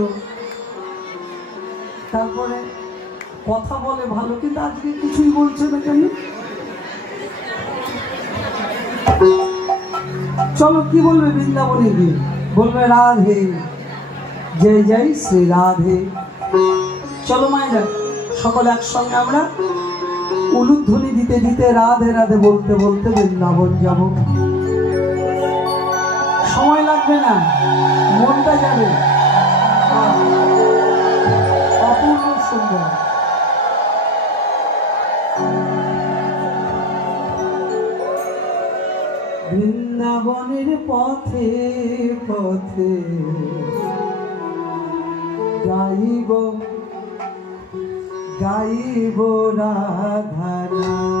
ভালো। তারপরে কথা বলে ভালো, কিন্তু আজকে কিছুই বলছে না কেন? চলো, কি বলবে বৃন্দাবনে গিয়ে? বলবে, রাধে। জয় জয়, শ্রী রাধে। চলো মায়েরা, সকলে একসঙ্গে আমরা উলুধ্বনি দিতে দিতে, রাধে রাধে বলতে বলতে বৃন্দাবন যাব। সময় লাগবে না, মনটা যাবে। সুন্দর বৃন্দাবনের পথে পথে গাইব গাইব রাধানা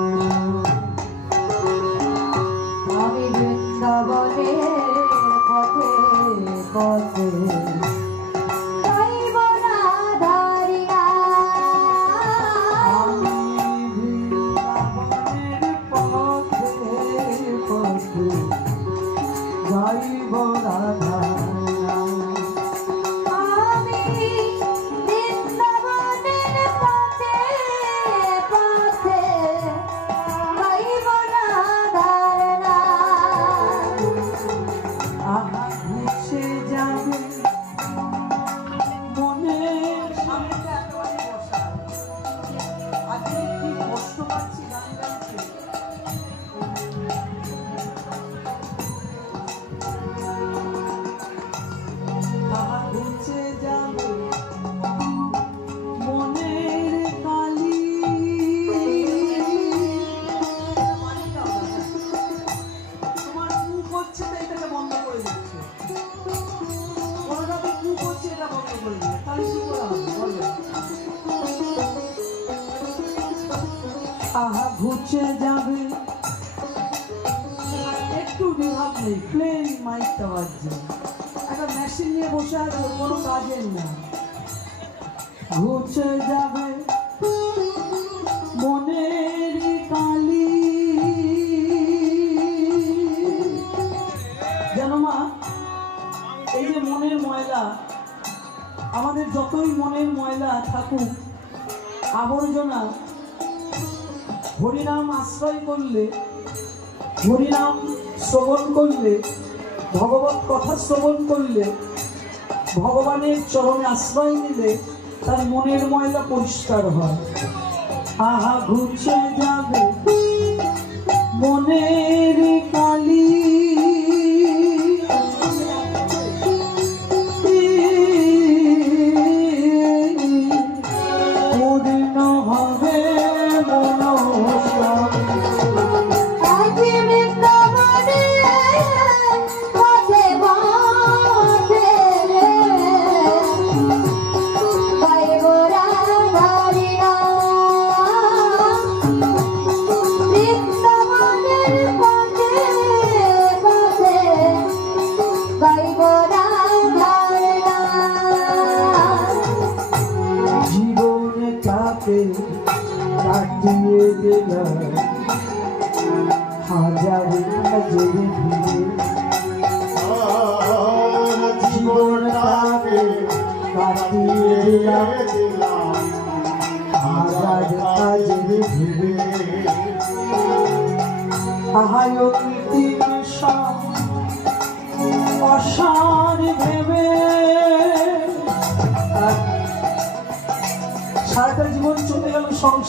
ঘুচে যাবে। একটু রিভাব নেই প্লেন মাইকটা বাজছে একটা মেশিন নিয়ে বসে আছে, কোনো কাজের না ঘুচে যাবে। মনের কালি। জানো মা, এই যে মনের ময়লা, আমাদের যতই মনের ময়লা থাকুক, আবর্জনা হরিনাম আশ্রয় করলে, হরিনাম শ্রবণ করলে, ভগবত কথা শ্রবণ করলে, ভগবানের চরণে আশ্রয় নিলে তার মনের ময়লা পরিষ্কার হয়। আহা, ঘুরছে যাবে মনের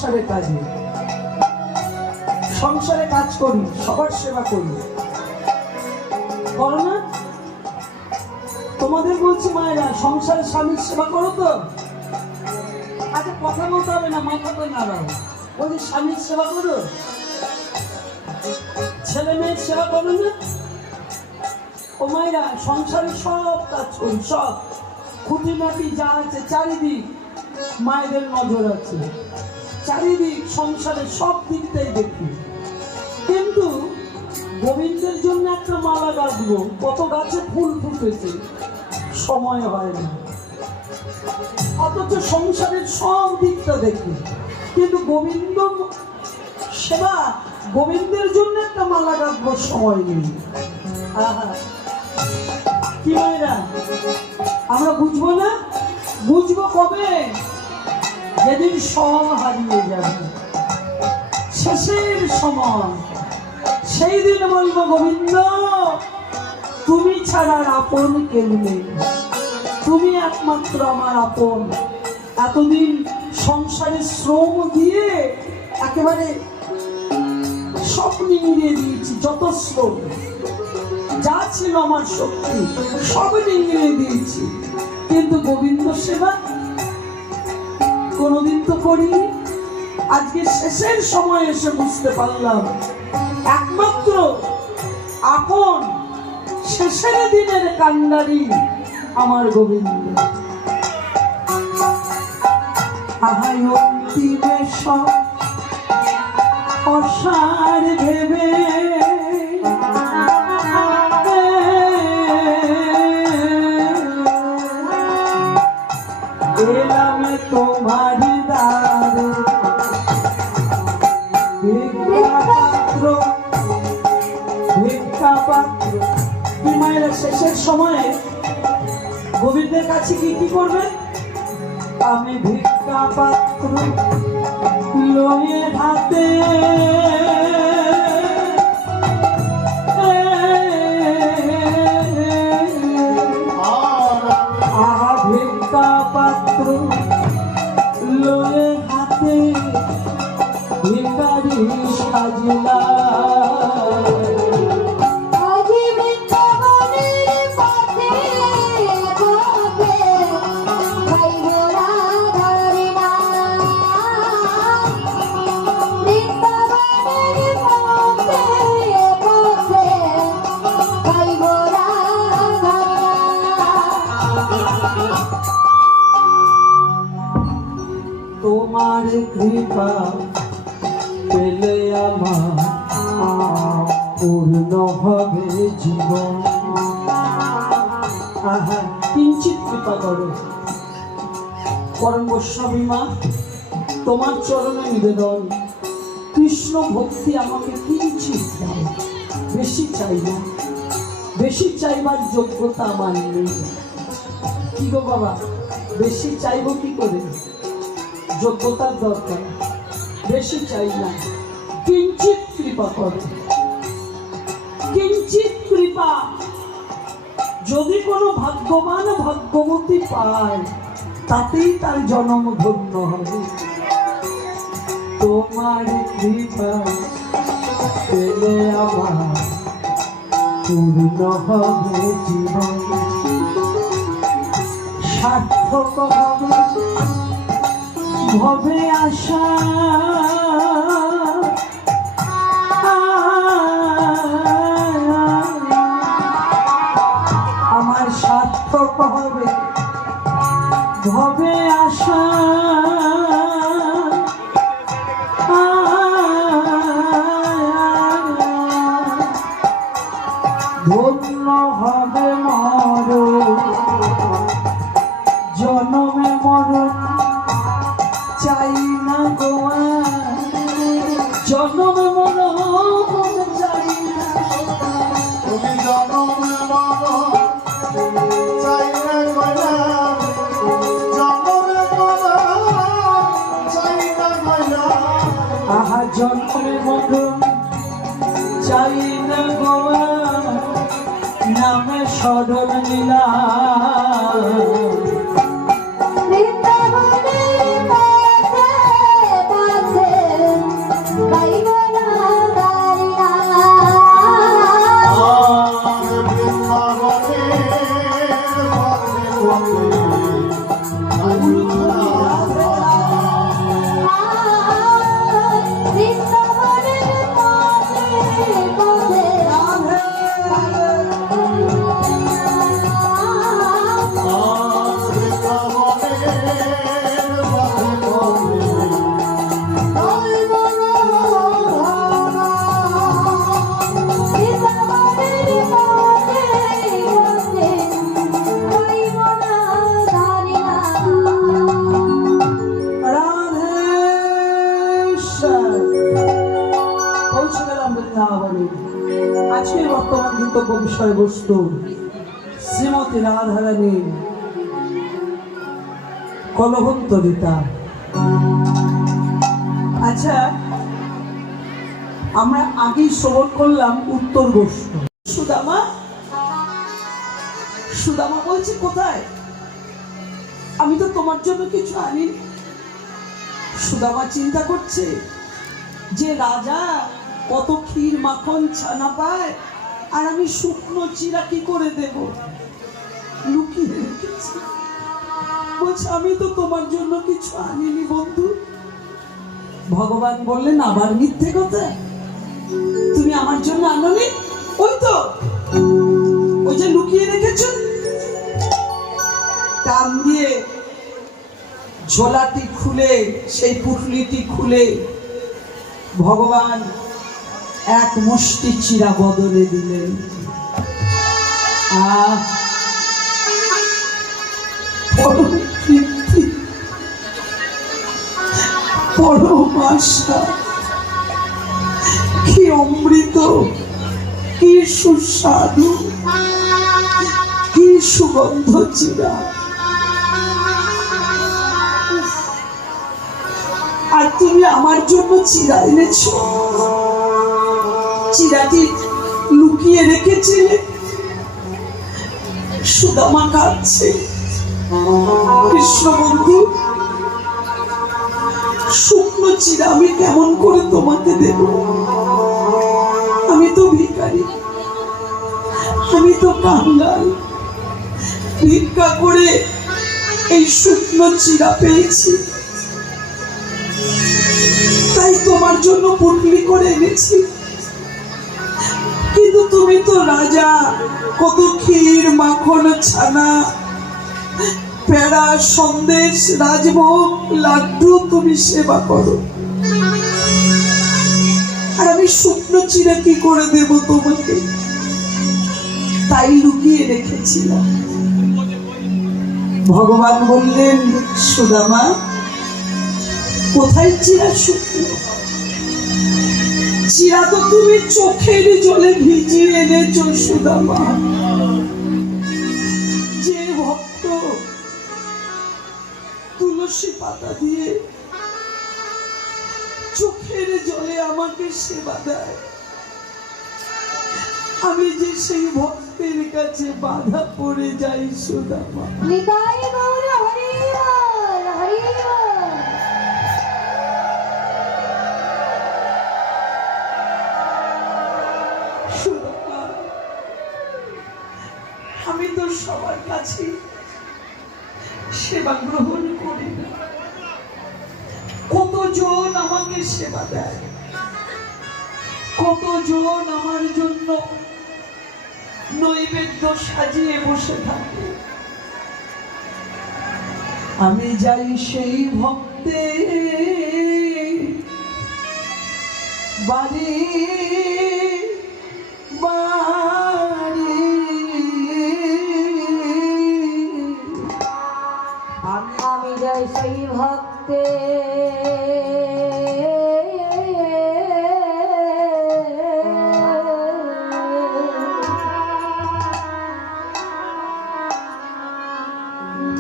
সংসারের কাজে সংসারে কাজ করি, সবার সেবা করি। করো না? তোমাদের বলছি মায়েরা, সংসারে স্বামীর সেবা করো তো। আচ্ছা কথা বলতে হবে না, মাথা তো নাড়াও। বলছি, স্বামীর সেবা করো? ছেলে মেয়ের সেবা করো না? ও মায়েরা, সংসারে সব কাজ করি, সব। খুঁটিনাটি যা আছে, চারিদিক মায়েদের নজর আছে। চারিদিক সংসারের সব দিকটাই দেখি। কিন্তু গোবিন্দের জন্য একটা মালা গাঁথবো, কত গাছে ফুল ফুটেছে, সময় হয় না। অথচ সংসারের সব দিকটা দেখি। কিন্তু গোবিন্দ সেবা, গোবিন্দের জন্য একটা মালা গাঁথবো, সময় নেই। আহা। কি মায়েরা আমরা বুঝব না? বুঝব কবে? যেদিন সব হারিয়ে যাবে, শেষের সময় সেই দিন বলব, গোবিন্দ, তুমি ছাড়া আর আপন কেউ তুমি একমাত্র আমার আপন। এতদিন সংসারে শ্রম দিয়ে একেবারে সব নিংড়িয়ে দিয়েছি, যত শ্রম। যা ছিল আমার শক্তি, সব নিংড়িয়ে দিয়েছি। কিন্তু গোবিন্দ সেবা কোনোদিন তো করিনি। আজকে শেষের সময় এসে বুঝতে পারলাম, একমাত্র আপন শেষের দিনের কান্ডারি আমার গোবিন্দ। সব অসার ভেবে এলাম তোমার দ্বারে। ভিক্ষা পাত্র শেষের সময়ে গোবিন্দের কাছে কি কি করবে? আমি ভিক্ষা পাত্র লয়ে হাতে Allah গোস্বামী মা তোমার চরণে নিবেদন। কৃষ্ণ ভক্তি আমাকে দাও, বেশি চাই না বেশি চাইবার যোগ্যতা আমার নেই। কি গো বাবা, বেশি চাইব কি করে? যোগ্যতার দরকার, বেশি চাই না। কিঞ্চিত কৃপা করো। কিঞ্চিত কৃপা। যদি কোনো ভাগ্যবান ভাগ্যবতী পায় তাতেই তার জনম ধন্য হবে। তোমার কৃপা পেলে আমার পূর্ণ হবে জীবন। সার্থক হবে, ভবে আশা। আশা। ধন্য হবে মর জনমে মরণ চাই না গোয়া জনমে জন্মে মরণ চাই না গোয়া নামে স্মরণ লীলা কলহন্তরিতা আচ্ছা আমরা আগেই শ্রবণ করলাম উত্তর গোষ্ঠ। সুদামা? সুদামা বলছে, কোথায়? আমি তো তোমার জন্য কিছু আনিনি। সুদামা চিন্তা করছে যে রাজা কত ক্ষীর মাখন ছানা পায়, আর আমি শুকনো চিরা কি করে দেব? লুকিয়ে রেখেছি। বলছে, আমি তো তোমার জন্য কিছু আনিনি, বন্ধু। ভগবান বললেন, আবার মিথ্যে কথা? তুমি আমার জন্য ওই তো। ওই যে লুকিয়ে রেখেছ? টান দিয়ে ঝোলাটি খুলে, সেই পুটলিটি খুলে ভগবান এক মুষ্টি চিরা বদলে দিলেন। আহ! কি অমৃত কি সুস্বাদু কি সুগন্ধ চিরা। আর তুমি আমার জন্য চিরা এনেছ। চিরাটি লুকিয়ে রেখেছিলে। সুদামা কাঁদছে। কৃষ্ণ বন্ধু শুকনো চিরা আমি কেমন করে তোমাকে দেব? আমি তো ভিখারি, আমি তো কাঙ্গাল। ভিক্ষা করে এই শুকনো চিরা পেয়েছি। তাই তোমার জন্য পুটলি করে এনেছি। কিন্তু তুমি তো রাজা, কত ক্ষীর, মাখন, ছানা প্যাড়া সন্দেশ, রাজভোগ, লাড্ডু তুমি সেবা করো। আর আমি শুকনো চিরা কি করে দেব তোমাকে? তাই লুকিয়ে রেখেছিলাম। ভগবান বললেন, সুদামা, কোথায় চিরা শুকনো? চিরা তো তুমি চোখের জলে ভিজিয়ে এনেছো, সুদামা। যে ভক্ত তুলসী পাতা দিয়ে চোখের জলে আমাকে সেবা দেয়। আমি যে সেই ভক্তের কাছে বাধা পড়ে যাই সুদামা আমি তো সবার কাছে সেবা গ্রহণ করি না কতজন আমাকে সেবা দেয়। কতজন আমার জন্য নৈবেদ্য সাজিয়ে বসে থাকে? আমি যাই সেই ভক্তে বাড়ি।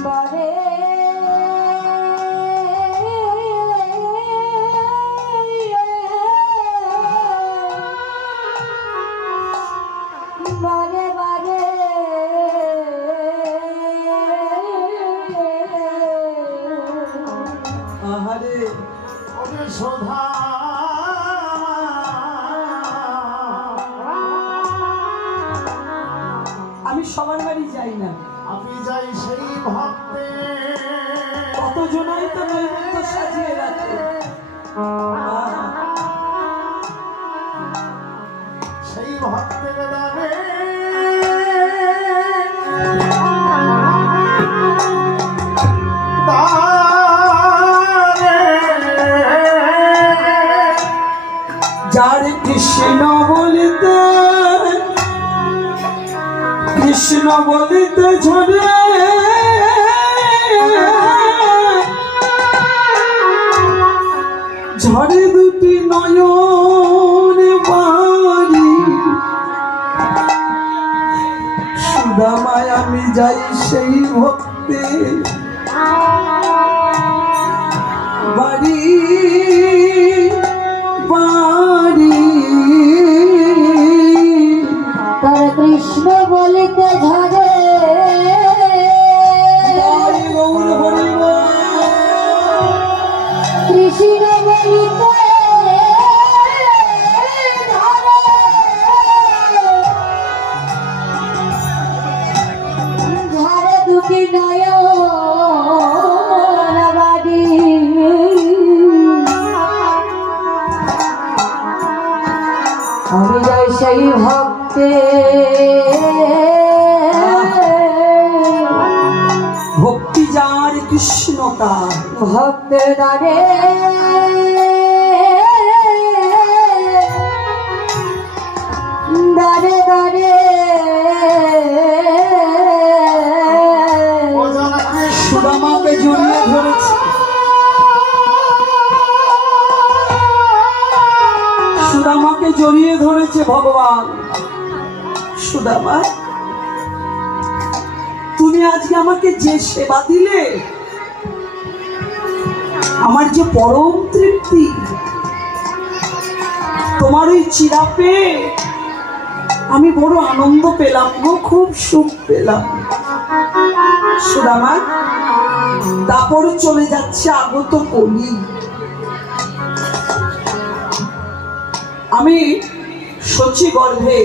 body. যার কৃষ্ণ বলিতে কৃষ্ণ বলিতে ঝরে। ঝরে দুটি নয়ন বাড়ি সুদামায় আমি যাই সেই ভক্তে। বাড়ি বাড়ি। কৃষ্ণ বলিতে ঝরে কৃষ্ণ বলিতে ঝরে দুটি আমি যাই সেই ভক্তি। দ্বারে ও যারা কৃষ্ণ সুদামাকে জড়িয়ে ধরেছে। সুদামাকে জড়িয়ে ধরেছে ভগবান। সুদামা তুমি আজকে আমাকে যে সেবা দিলে আমার যে পরম তৃপ্তি, তোমার ওই চিরা পেয়ে আমি বড় আনন্দ পেলাম গো, খুব সুখ পেলাম। সুদামা, তারপর চলে যাচ্ছে আগত কলি। আমি সচি গর্ভে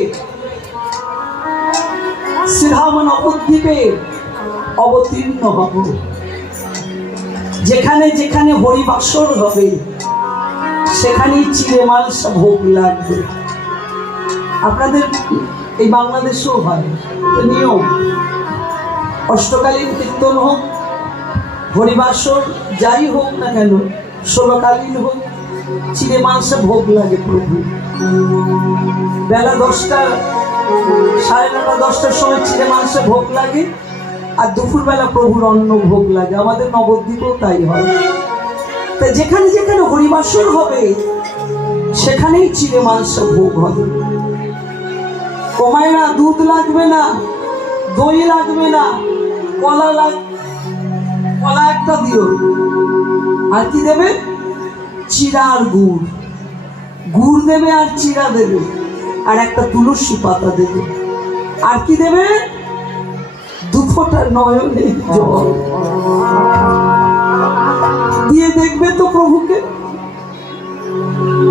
শ্রীরাম নবদ্বীপে অবতীর্ণ হব। যেখানে যেখানে হরিবাসর হবে, সেখানেই চিড়ে মালসা ভোগ লাগবে। আপনাদের এই বাংলাদেশেও হয়, তো নিয়ম। অষ্টকালীন কীর্তন হোক, হরিবাসর যাই হোক না কেন, ষোলকালীন হোক চিড়ে মাংসে ভোগ লাগে প্রভু। বেলা দশটা, সাড়ে নটা দশটার সময় চিড়ে মাংসে ভোগ লাগে। আর দুপুরবেলা প্রভুর অন্ন ভোগ লাগে। আমাদের নবদ্বীপেও তাই হয়। তাই যেখানে যেখানে হরিবাসর হবে, সেখানেই চিড়ে মাংসে ভোগ হবে। কমায় না দুধ লাগবে না, দই লাগবে না, কলা লাগ, কলা একটা দিও। আর কি দেবে? চিরা আর গুড়। গুড় দেবে আর চিরা দেবে। আর একটা তুলসী পাতা দেবে। আর কি দেবে? ফোঁটা নয়নে দিয়ে দেখবে তো প্রভুকে।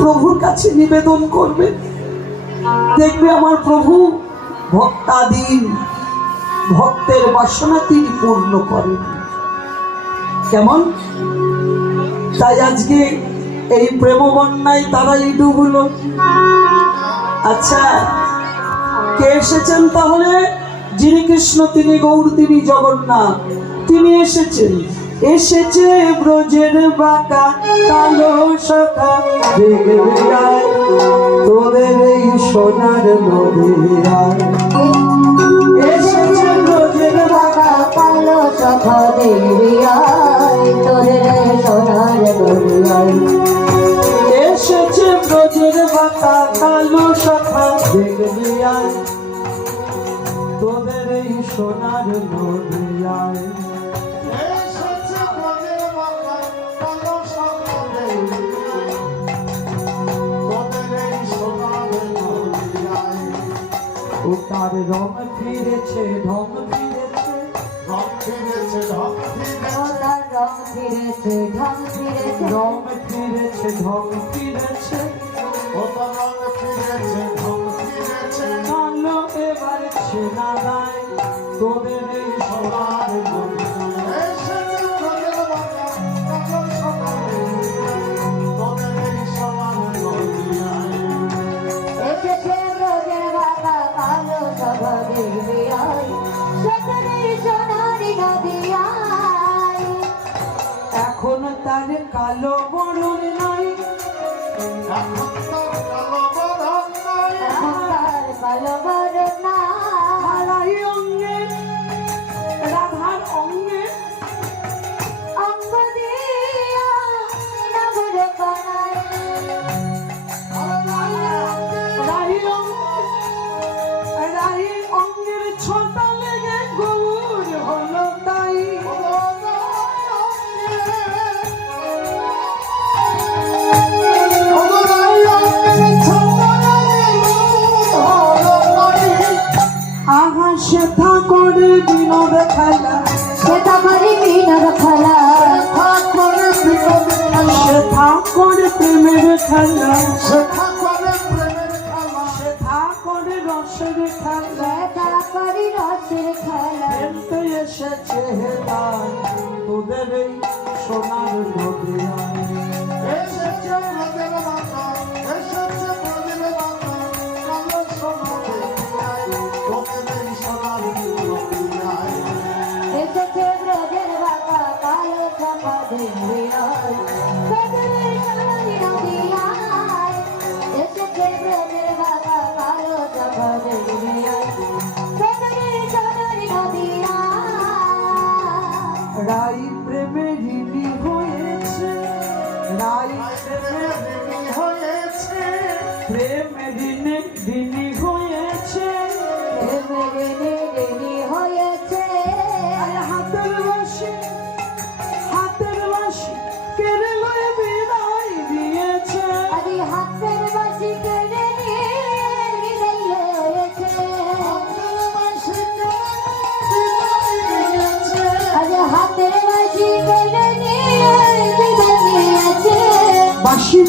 প্রভুর কাছে নিবেদন করবে। দেখবে আমার প্রভু ভক্তাধীন। ভক্তের বাসনা তিনি পূর্ণ করেন। কেমন? তাই আজকে এই প্রেম বন্যায় তারাই ডুবলো। আচ্ছা কে এসেছেন তাহলে? যিনি কৃষ্ণ তিনি গৌর তিনি জগন্নাথ। তিনি এসেছেন। এসেছে ব্রজের বাঁকা কালো আয়, তোদের এই সোনার নদীরায় এসেছে ব্রজের বাঁকা কালো সখা তোদের এই সোনার নদিয়ায় এসেছে ব্রজের বাঁকা কালো সকলে। তোদের এই সোনার নদিয়ায়। ও তার রং ফিরেছে ঢং ফিরেছে। রং ফিরেছে, ঢং ফিরেছে, রং ফিরেছে ঢং ফিরেছে। রং ফিরেছে ঢং ফিরেছে। রং তোদের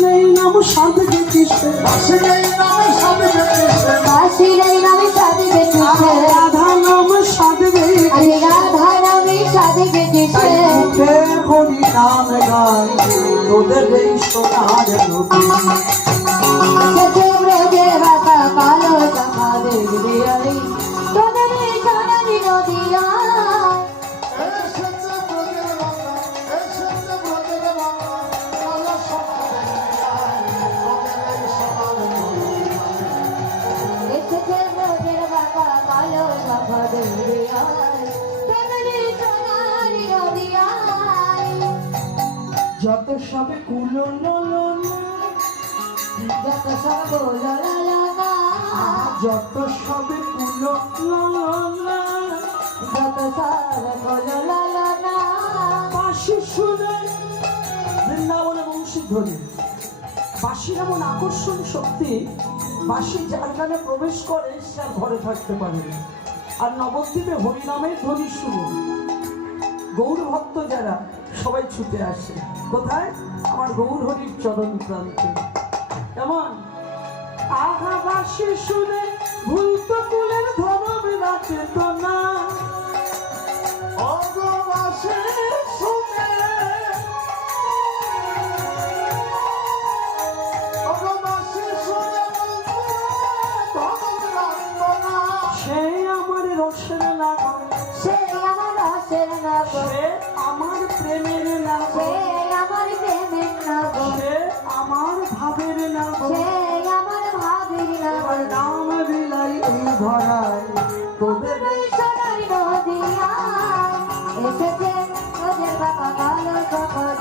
নেই নাম সাধ গেছে বাসির নামে সাথে গেছে বাসির এই নামে সাধে গেছে রাধা নাম সাধবে আরে রাধা নামে সাধে গেছে মুখে হরি নাম গায় তোদের এই সোনার নদী। যত সবে কুলো নলন যত সব যত সবে কুলো নলন যত সব শুনে বৃন্দাবনে বংশী ধ্বনি। বাঁশির এমন আকর্ষণ শক্তি, বাঁশি যার গানে প্রবেশ করে, সে ঘরে থাকতে পারে আর নবদ্বীপে হরিনামের ধ্বনি শুনে গৌর ভক্ত যারা সবাই ছুটে আসে। কোথায়? আমার গৌর হরির চরণ প্রান্তে। কেমন? শুনে ভুল তো কুলের ধনব রাখে তো না। অগবাসে শুনে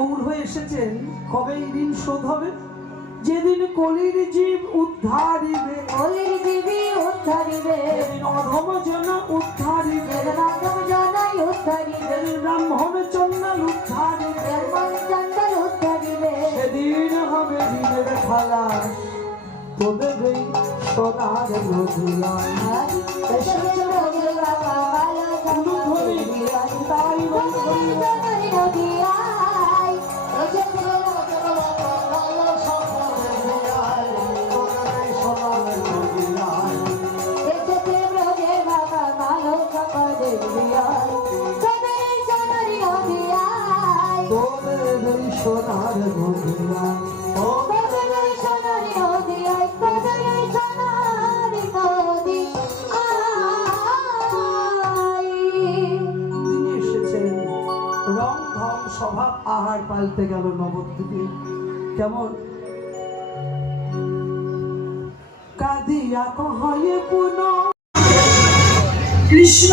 গৌর হয়ে এসেছেন কবে এই ঋণ শোধ হবে? যেদিন কলির জীব উদ্ধারিবে। অলির জীবী উদ্ধারিবে। যেদিন অধম জন উদ্ধারিবে। বেদনাগম জনাই উদ্ধারিবে। যেদিন ব্রাহ্মণ চন্দ্র উদ্ধারিবে। ব্রহ্মণ চন্দ্র উদ্ধারিবে। সেদিন হবে ঋণের খালাস। তোদের সোনার এসেছে আয়। তাই তোদের পাল্টে গেল নবদ্বীপে কেমন? কাদিয়া কহয়ে পুন কৃষ্ণ